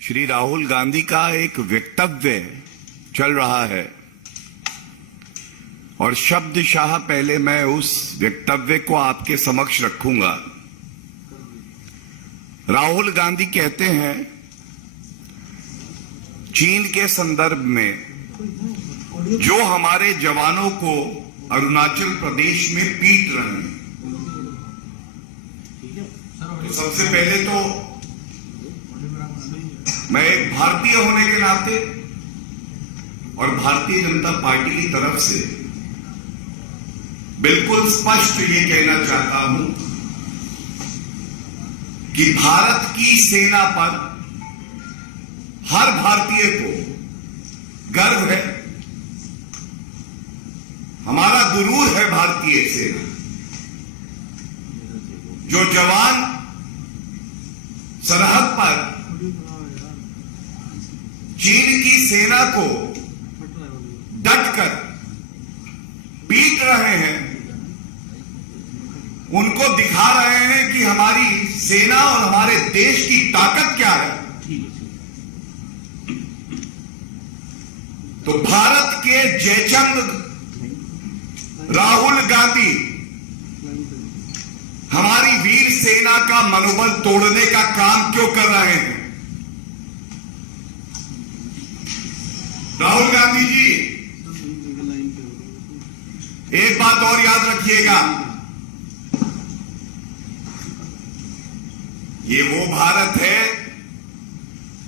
श्री राहुल गांधी का एक वक्तव्य चल रहा है और शब्दशाह पहले मैं उस वक्तव्य को आपके समक्ष रखूंगा। राहुल गांधी कहते हैं चीन के संदर्भ में जो हमारे जवानों को अरुणाचल प्रदेश में पीट रहे हैं, तो सबसे पहले तो मैं एक भारतीय होने के नाते और भारतीय जनता पार्टी की तरफ से बिल्कुल स्पष्ट ये कहना चाहता हूं कि भारत की सेना पर हर भारतीय को गर्व है। हमारा गुरूर है भारतीय सेना। जो जवान सरहद पर चीन की सेना को डटकर पीट रहे हैं, उनको दिखा रहे हैं कि हमारी सेना और हमारे देश की ताकत क्या है। तो भारत के जयचंद राहुल गांधी हमारी वीर सेना का मनोबल तोड़ने का काम क्यों कर रहे हैं? राहुल गांधी जी, एक बात और याद रखिएगा, ये वो भारत है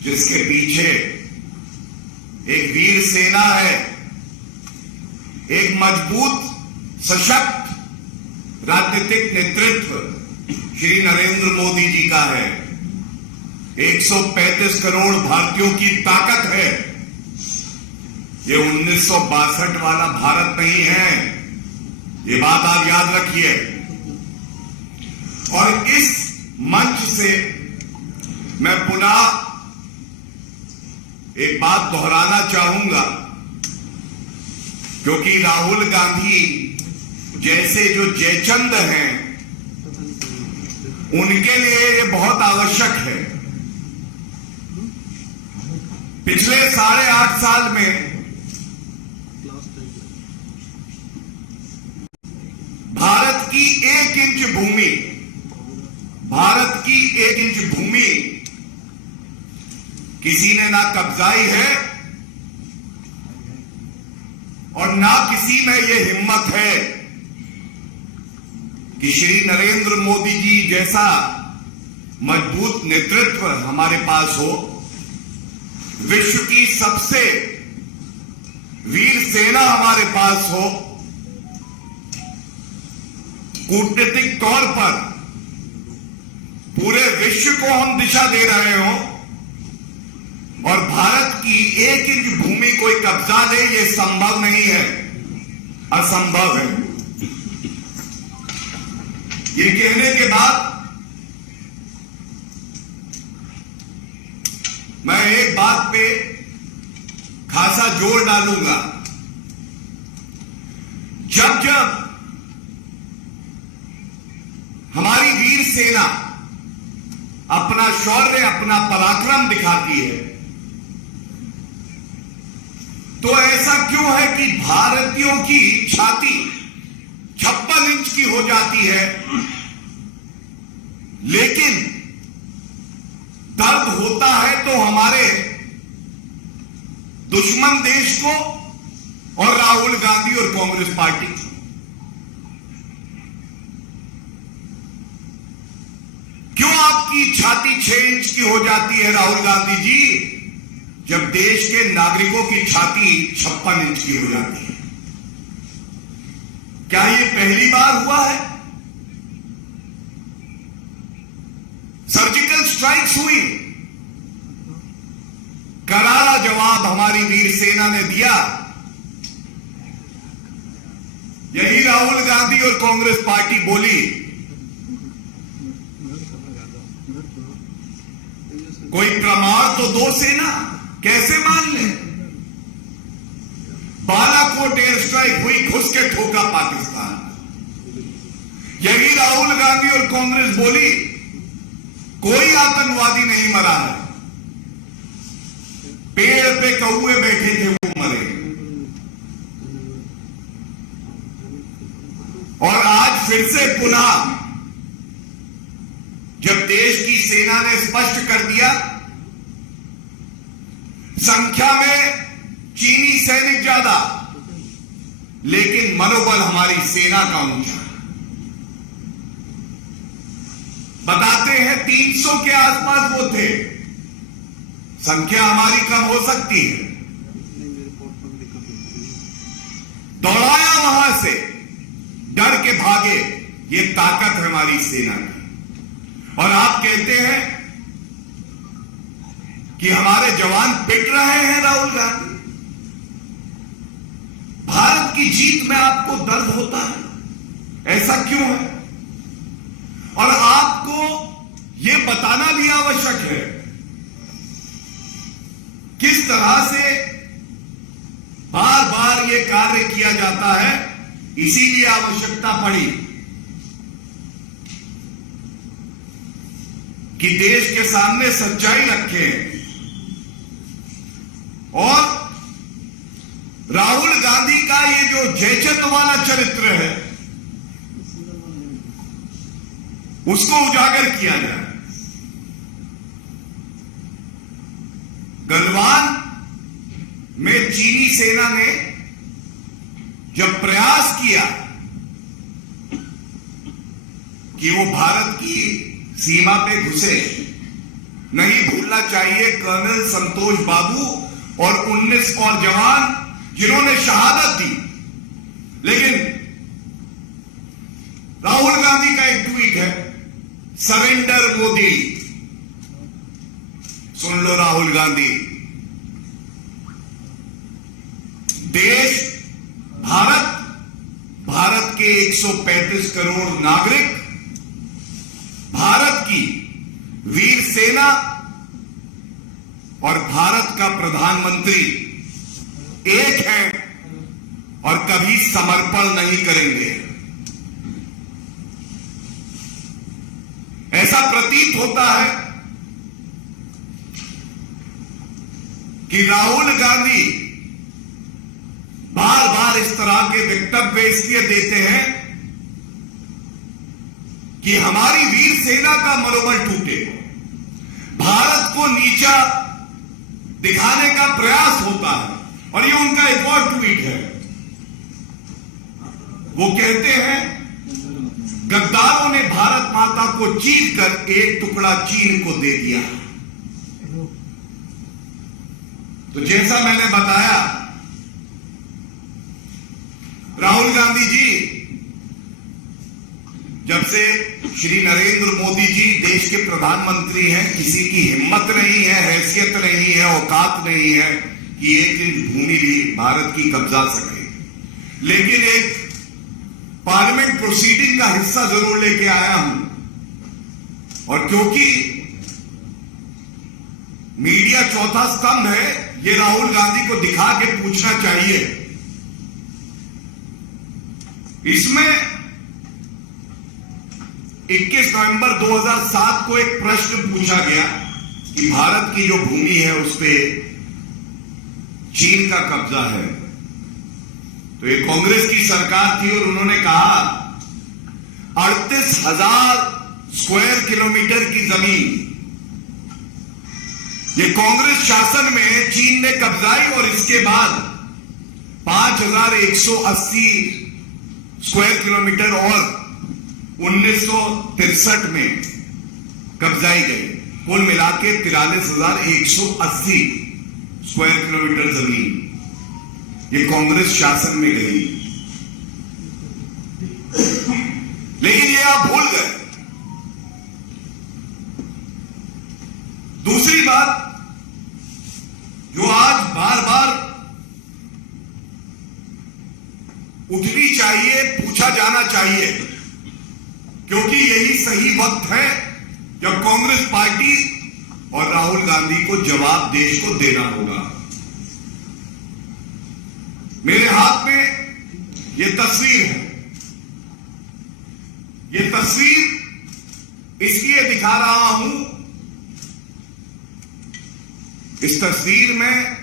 जिसके पीछे एक वीर सेना है, एक मजबूत सशक्त राजनीतिक नेतृत्व श्री नरेंद्र मोदी जी का है। 135 करोड़ भारतीयों की ताकत है। ये 1962 वाला भारत नहीं है, ये बात आप याद रखिए। और इस मंच से मैं पुनः एक बात दोहराना चाहूंगा, क्योंकि राहुल गांधी जैसे जो जयचंद हैं, उनके लिए ये बहुत आवश्यक है। पिछले 8.5 साल में भारत की 1 इंच भूमि, भारत की 1 इंच भूमि किसी ने ना कब्जाई है और ना किसी में यह हिम्मत है कि श्री नरेंद्र मोदी जी जैसा मजबूत नेतृत्व हमारे पास हो, विश्व की सबसे वीर सेना हमारे पास हो, कूटनीतिक तौर पर पूरे विश्व को हम दिशा दे रहे हो और भारत की 1 इंच भूमि कोई कब्जा ले, ये संभव नहीं है, असंभव है। ये कहने के बाद मैं एक बात पे खासा जोर डालूंगा। जब जब हमारी वीर सेना अपना शौर्य, अपना पराक्रम दिखाती है, तो ऐसा क्यों है कि भारतीयों की छाती 56 इंच की हो जाती है, लेकिन दर्द होता है तो हमारे दुश्मन देश को और राहुल गांधी और कांग्रेस पार्टी को। क्यों आपकी छाती 6 इंच की हो जाती है राहुल गांधी जी, जब देश के नागरिकों की छाती 56 इंच की हो जाती है? क्या ये पहली बार हुआ है? सर्जिकल स्ट्राइक्स हुई, करारा जवाब हमारी वीर सेना ने दिया। यही राहुल गांधी और कांग्रेस पार्टी बोली, कोई प्रमाण तो दो सेना, कैसे मान ले? बालाकोट एयर स्ट्राइक हुई, घुस के ठोका पाकिस्तान। यही राहुल गांधी और कांग्रेस बोली, कोई आतंकवादी नहीं मरा है, पेड़ पे कौए बैठे थे वो मरे। और आज फिर से पुनः जब देश की सेना ने स्पष्ट कर दिया, संख्या में चीनी सैनिक ज्यादा, लेकिन मनोबल हमारी सेना का ऊंचा। बताते हैं 300 के आसपास वो थे। संख्या हमारी कम हो सकती है। दौड़ाया वहां से, डर के भागे। ये ताकत है हमारी सेना की। और आप कहते हैं कि हमारे जवान पिट रहे हैं राहुल गांधी। भारत की जीत में आपको दर्द होता है, ऐसा क्यों है? और आपको यह बताना भी आवश्यक है किस तरह से बार बार यह कार्य किया जाता है। इसीलिए आवश्यकता पड़ी कि देश के सामने सच्चाई रखें। और राहुल गांधी का ये जो जयचंद वाला चरित्र है उसको उजागर किया जाए। गलवान में चीनी सेना ने जब प्रयास किया कि वो भारत की सीमा पे घुसे, नहीं भूलना चाहिए कर्नल संतोष बाबू और 19 और जवान जिन्होंने शहादत दी। लेकिन राहुल गांधी का एक ट्वीट है, सरेंडर मोदी। सुन लो राहुल गांधी, देश भारत के 135 करोड़ नागरिक, भारत की वीर सेना और भारत का प्रधानमंत्री एक है और कभी समर्पण नहीं करेंगे। ऐसा प्रतीत होता है कि राहुल गांधी बार बार इस तरह के वक्तव्य इसलिए देते हैं कि हमारी वीर सेना का मनोबल टूटे, भारत को नीचा दिखाने का प्रयास होता है। और ये उनका एक और ट्वीट है, वो कहते हैं गद्दारों ने भारत माता को चीर कर एक टुकड़ा चीन को दे दिया। तो जैसा मैंने बताया, राहुल गांधी जी जब से श्री नरेंद्र मोदी जी देश के प्रधानमंत्री हैं, किसी की हिम्मत नहीं है, हैसियत नहीं है, औकात नहीं है कि एक इंच भूमि भी भारत की कब्जा सके। लेकिन एक पार्लियामेंट प्रोसीडिंग का हिस्सा जरूर लेके आया हूं। और क्योंकि मीडिया चौथा स्तंभ है, ये राहुल गांधी को दिखा के पूछना चाहिए। इसमें 21 नवंबर 2007 को एक प्रश्न पूछा गया कि भारत की जो भूमि है उस पर चीन का कब्जा है। तो ये कांग्रेस की सरकार थी और उन्होंने कहा 38,000 स्क्वायर किलोमीटर की जमीन ये कांग्रेस शासन में चीन ने कब्जाई और इसके बाद 5,180 स्क्वायर किलोमीटर और 1963 में कब्जाई गई। कुल मिलाके 43,180 स्क्वायर किलोमीटर जमीन ये कांग्रेस शासन में गई। लेकिन ये आप भूल गए। दूसरी बात जो आज बार बार उठनी चाहिए, पूछा जाना चाहिए, क्योंकि यही सही वक्त है जब कांग्रेस पार्टी और राहुल गांधी को जवाब देश को देना होगा। मेरे हाथ में यह तस्वीर है। यह तस्वीर इसलिए दिखा रहा हूं इस तस्वीर में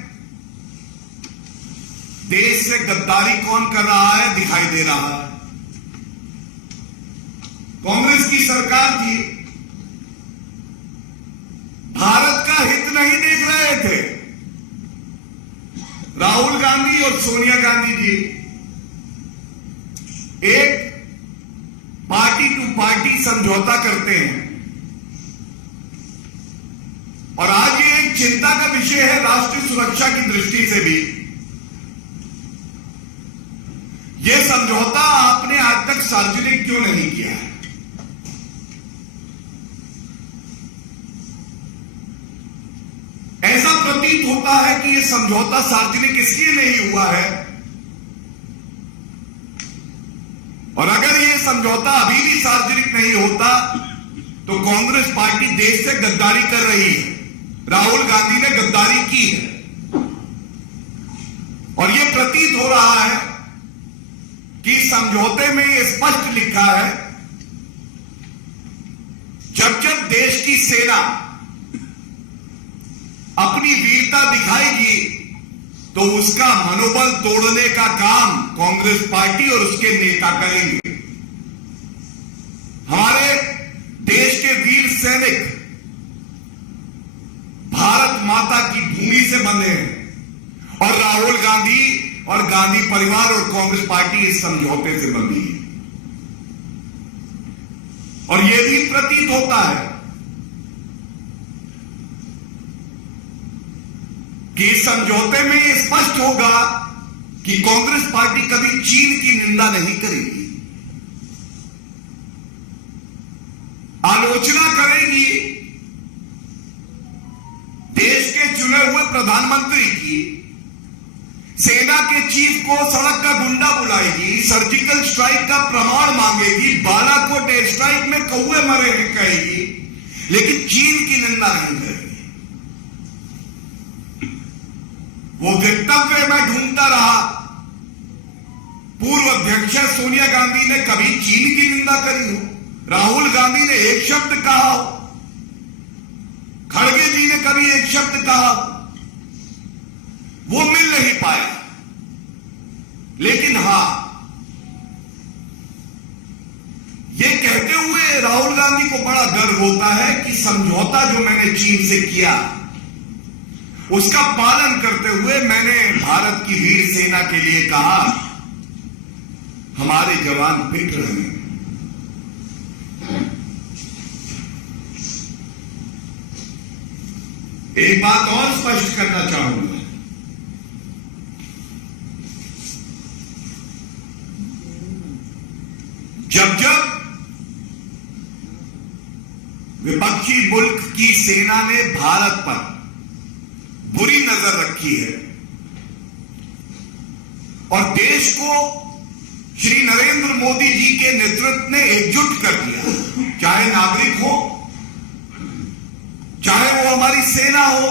देश से गद्दारी कौन कर रहा है दिखाई दे रहा है। कांग्रेस की सरकार थी, भारत का हित नहीं देख रहे थे। राहुल गांधी और सोनिया गांधी जी एक पार्टी टू पार्टी समझौता करते हैं और आज ये एक चिंता का विषय है राष्ट्रीय सुरक्षा की दृष्टि से भी। यह समझौता आपने आज तक सार्वजनिक क्यों नहीं किया है? ऐसा प्रतीत होता है कि यह समझौता सार्वजनिक इसलिए नहीं हुआ है, और अगर यह समझौता अभी भी सार्वजनिक नहीं होता तो कांग्रेस पार्टी देश से गद्दारी कर रही है। राहुल गांधी ने गद्दारी की है और यह प्रतीत हो रहा है कि समझौते में यह स्पष्ट लिखा है, जब जब देश की सेना अपनी वीरता दिखाएगी तो उसका मनोबल तोड़ने का काम कांग्रेस पार्टी और उसके नेता करेंगे। हमारे देश के वीर सैनिक भारत माता की भूमि से बंधे हैं और राहुल गांधी और गांधी परिवार और कांग्रेस पार्टी इस समझौते से बंधी है। और यह भी प्रतीत होता है कि इस समझौते में यह स्पष्ट होगा कि कांग्रेस पार्टी कभी चीन की निंदा नहीं करेगी, आलोचना करेगी देश के चुने हुए प्रधानमंत्री की, सेना के चीफ को सड़क का गुंडा बुलाएगी, सर्जिकल स्ट्राइक का प्रमाण मांगेगी, बालाकोट एयर स्ट्राइक में कौवे मरे हैं कहेगी, लेकिन चीन की निंदा नहीं करेगी। वो वक्तव्य मैं ढूंढता रहा, पूर्व अध्यक्ष सोनिया गांधी ने कभी चीन की निंदा करी हो, राहुल गांधी ने एक शब्द कहा हो, खड़गे जी ने कभी एक शब्द कहा, वो मिल नहीं पाए। लेकिन हां, ये कहते हुए राहुल गांधी को बड़ा गर्व होता है कि समझौता जो मैंने चीन से किया उसका पालन करते हुए मैंने भारत की वीर सेना के लिए कहा हमारे जवान पिट रहे हैं। एक बात और स्पष्ट करना चाहूंगा, जब जब विपक्षी मुल्क की सेना ने भारत पर बुरी नजर रखी है और देश को श्री नरेंद्र मोदी जी के नेतृत्व ने एकजुट कर दिया, चाहे नागरिक हो, चाहे वो हमारी सेना हो,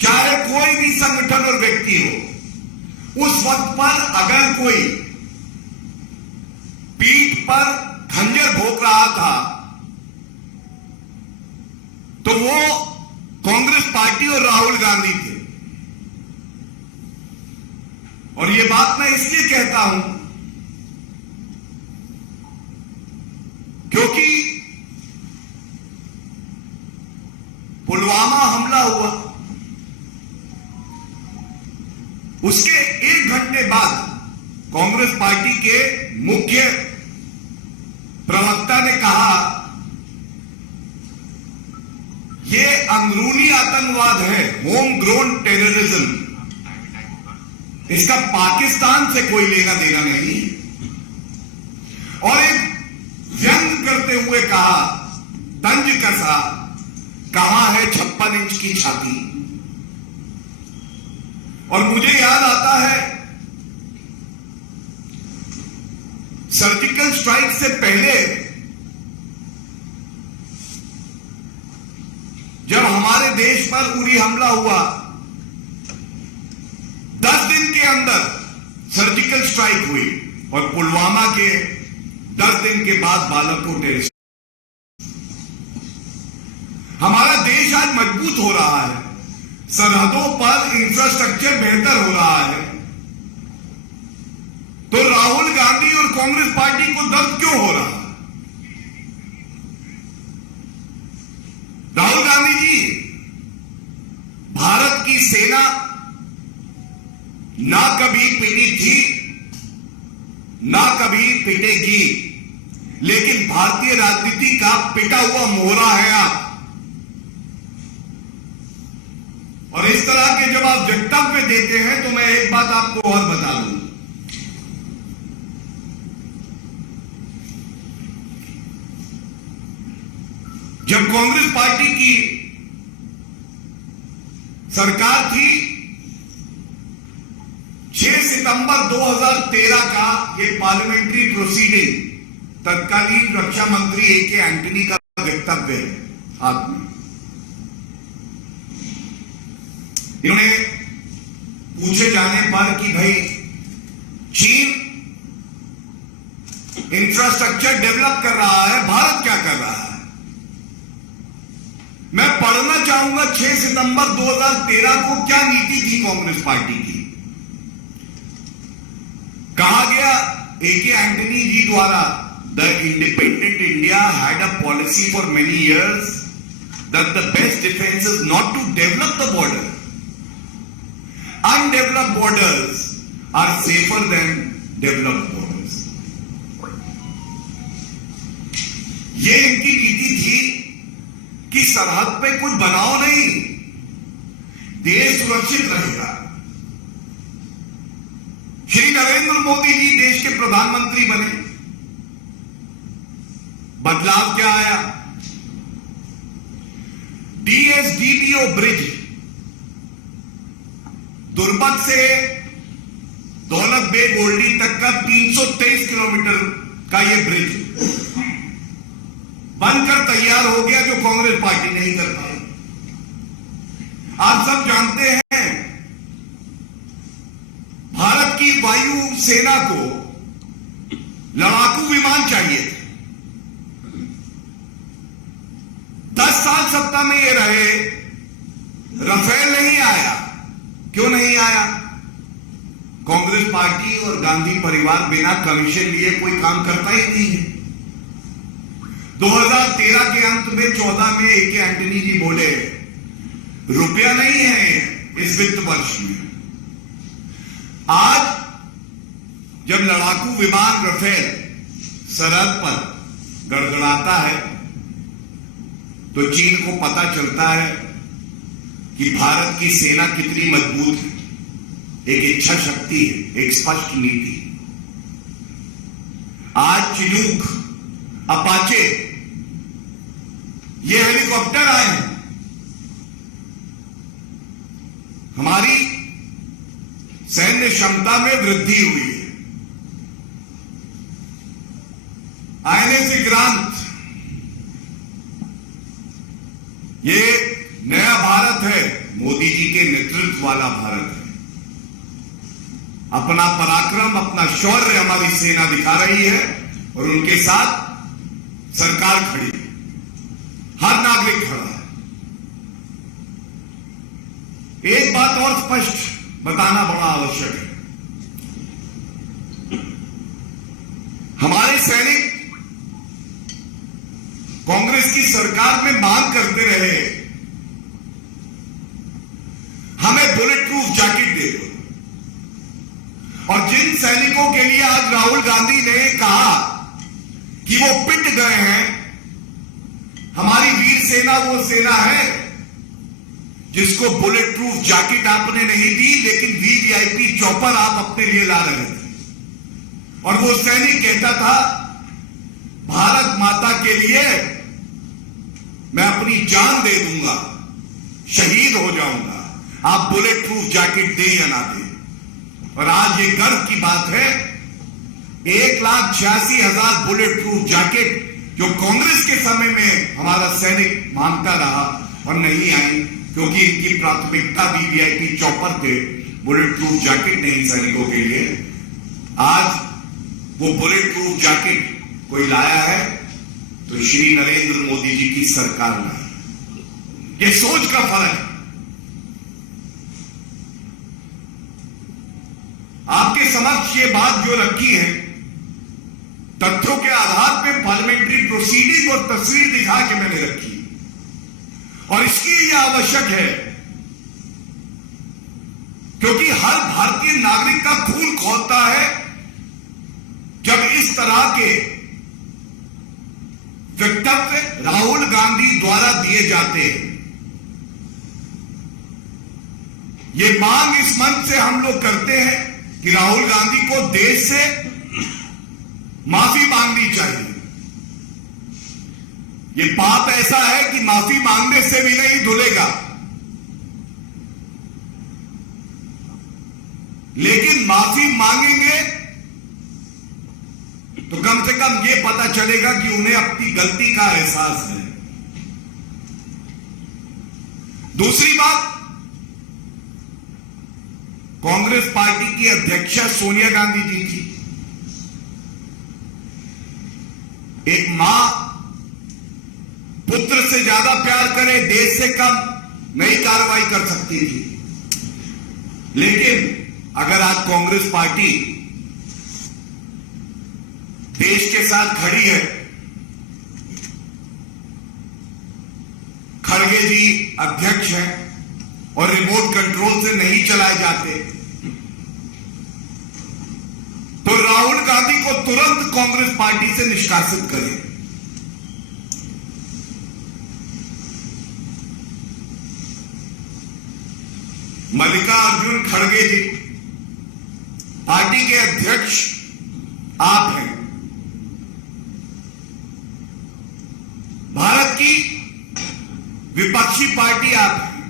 चाहे कोई भी संगठन और व्यक्ति हो, उस वक्त पर अगर कोई पीठ पर खंजर भोंक रहा था तो वो कांग्रेस पार्टी और राहुल गांधी थे। और ये बात मैं इसलिए कहता हूं क्योंकि पुलवामा हमला हुआ, उसके 1 घंटे बाद कांग्रेस पार्टी के मुख्य प्रवक्ता ने कहा यह अंदरूनी आतंकवाद है, होम ग्रोन टेररिज्म, इसका पाकिस्तान से कोई लेना देना नहीं। और एक व्यंग करते हुए कहा, तंज कसा, कहां है 56 इंच की छाती। और मुझे याद आता है सर्जिकल स्ट्राइक से पहले जब हमारे देश पर उरी हमला हुआ, 10 दिन के अंदर सर्जिकल स्ट्राइक हुई और पुलवामा के 10 दिन के बाद बालाकोट एयर। हमारा देश आज मजबूत हो रहा है। सरहदों पर इंफ्रास्ट्रक्चर बेहतर हो रहा है, तो राहुल गांधी और कांग्रेस पार्टी को दर्द क्यों हो रहा? राहुल गांधी जी, भारत की सेना ना कभी पिटी थी, ना कभी पिटेगी, लेकिन भारतीय राजनीति का पिटा हुआ मोहरा है आप। और इस तरह के जब आप वक्तव्य देते हैं तो मैं एक बात आपको और बता दूं, जब कांग्रेस पार्टी की सरकार थी, 6 सितंबर 2013 का ये पार्लियामेंट्री प्रोसीडिंग तत्कालीन रक्षा मंत्री ए.के. एंटनी का वक्तव्य है हाथ में। इन्होंने पूछे जाने पर कि भाई चीन इंफ्रास्ट्रक्चर डेवलप कर रहा है, भारत क्या कर रहा है? मैं पढ़ना चाहूंगा 6 सितंबर 2013 को क्या नीति थी कांग्रेस पार्टी की। कहा गया ए.के. एंटनी जी द्वारा, the independent India had a policy for many years that the best defence is not to develop the border, undeveloped borders are safer than developed borders. ये इनकी नीति थी कि सरहद पे कुछ बनाओ नहीं, देश सुरक्षित रहेगा। श्री नरेंद्र मोदी जी देश के प्रधानमंत्री बने, बदलाव क्या आया? DSDDO ब्रिज, दुर्बक से दौलत बेग ओल्डी तक का 323 किलोमीटर का यह ब्रिज बनकर तैयार हो गया, जो कांग्रेस पार्टी नहीं कर पाई। आप सब जानते हैं भारत की वायु सेना को लड़ाकू विमान चाहिए थे। 10 साल सत्ता में ये रहे, राफेल नहीं आया। क्यों नहीं आया? कांग्रेस पार्टी और गांधी परिवार बिना कमीशन लिए कोई काम करता ही नहीं है। 2013 के अंत में 14 में ए.के. एंटनी जी बोले रुपया नहीं है इस वित्त वर्ष में। आज जब लड़ाकू विमान राफेल सरहद पर गड़गड़ाता है तो चीन को पता चलता है कि भारत की सेना कितनी मजबूत है, एक इच्छा शक्ति है, एक स्पष्ट नीति। आज चिनूक, अपाचे ये हेलीकॉप्टर आए हैं, हमारी सैन्य क्षमता में वृद्धि हुई है। आईएनएस विक्रांत, ये नया भारत है, मोदी जी के नेतृत्व वाला भारत है। अपना पराक्रम, अपना शौर्य हमारी सेना दिखा रही है और उनके साथ सरकार खड़ी है, हर नागरिक खड़ा है। एक बात और स्पष्ट बताना बड़ा आवश्यक है, हमारे सैनिक कांग्रेस की सरकार में मांग करते रहे हमें बुलेट प्रूफ जैकेट दे दो, और जिन सैनिकों के लिए आज राहुल गांधी ने कहा कि वो पिट गए हैं, हमारी वीर सेना वो सेना है जिसको बुलेट प्रूफ जैकेट आपने नहीं दी, लेकिन वीवीआईपी चॉपर आप अपने लिए ला रहे थे। और वो सैनिक कहता था भारत माता के लिए मैं अपनी जान दे दूंगा, शहीद हो जाऊंगा, आप बुलेट प्रूफ जैकेट दें या ना दें। और आज ये गर्व की बात है, 1,86,000 बुलेट प्रूफ जैकेट जो कांग्रेस के समय में हमारा सैनिक मांगता रहा और नहीं आई, क्योंकि इनकी प्राथमिकता वीवीआईपी चॉपर थे, बुलेट प्रूफ जैकेट नहीं सैनिकों के लिए। आज वो बुलेट प्रूफ जैकेट कोई लाया है तो श्री नरेंद्र मोदी जी की सरकार लाई। ये सोच का फर्क है। आपके समक्ष ये बात जो रखी है, तथ्यों के आधार पे पार्लियामेंट्री प्रोसीडिंग और तस्वीर दिखा के मैंने रखी, और इसलिए यह आवश्यक है क्योंकि हर भारतीय नागरिक का खून खौलता है जब इस तरह के वक्तव्य राहुल गांधी द्वारा दिए जाते हैं। ये मांग इस मंच से हम लोग करते हैं कि राहुल गांधी को देश से माफी मांगनी चाहिए। ये पाप ऐसा है कि माफी मांगने से भी नहीं धुलेगा, लेकिन माफी मांगेंगे तो कम से कम ये पता चलेगा कि उन्हें अपनी गलती का एहसास है। दूसरी बात, कांग्रेस पार्टी की अध्यक्षा सोनिया गांधी जी की, एक मां पुत्र से ज्यादा प्यार करे, देश से कम नहीं कार्रवाई कर सकती थी, लेकिन अगर आज कांग्रेस पार्टी देश के साथ खड़ी है, खड़गे जी अध्यक्ष हैं और रिमोट कंट्रोल से नहीं चलाए जाते, तो राहुल गांधी को तुरंत कांग्रेस पार्टी से निष्कासित करें। मल्लिकार्जुन खड़गे जी पार्टी के अध्यक्ष आप हैं, भारत की विपक्षी पार्टी आप हैं,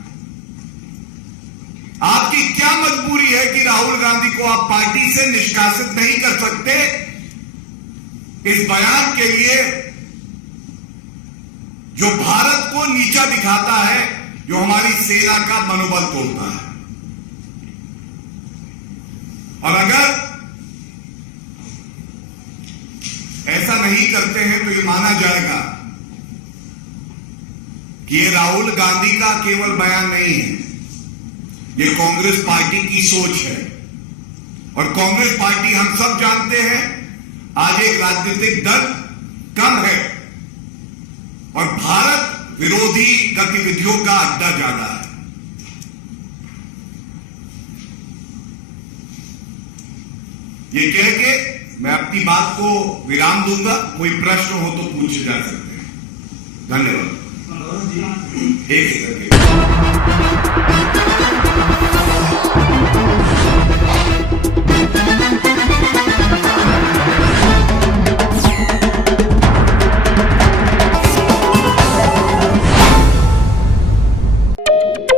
आपकी क्या मजबूरी है कि राहुल गांधी को आप पार्टी से निष्कासित नहीं कर सकते? इस बयान के लिए जो भारत को नीचा दिखाता है, जो हमारी सेना का मनोबल तोड़ता है। और अगर ऐसा नहीं करते हैं तो ये माना जाएगा कि ये राहुल गांधी का केवल बयान नहीं है, ये कांग्रेस पार्टी की सोच है। और कांग्रेस पार्टी हम सब जानते हैं आज एक राजनीतिक दल कम है और भारत विरोधी गतिविधियों का अड्डा ज्यादा है। ये कह के मैं अपनी बात को विराम दूंगा। कोई प्रश्न हो तो पूछे जा सकते हैं। धन्यवाद। एक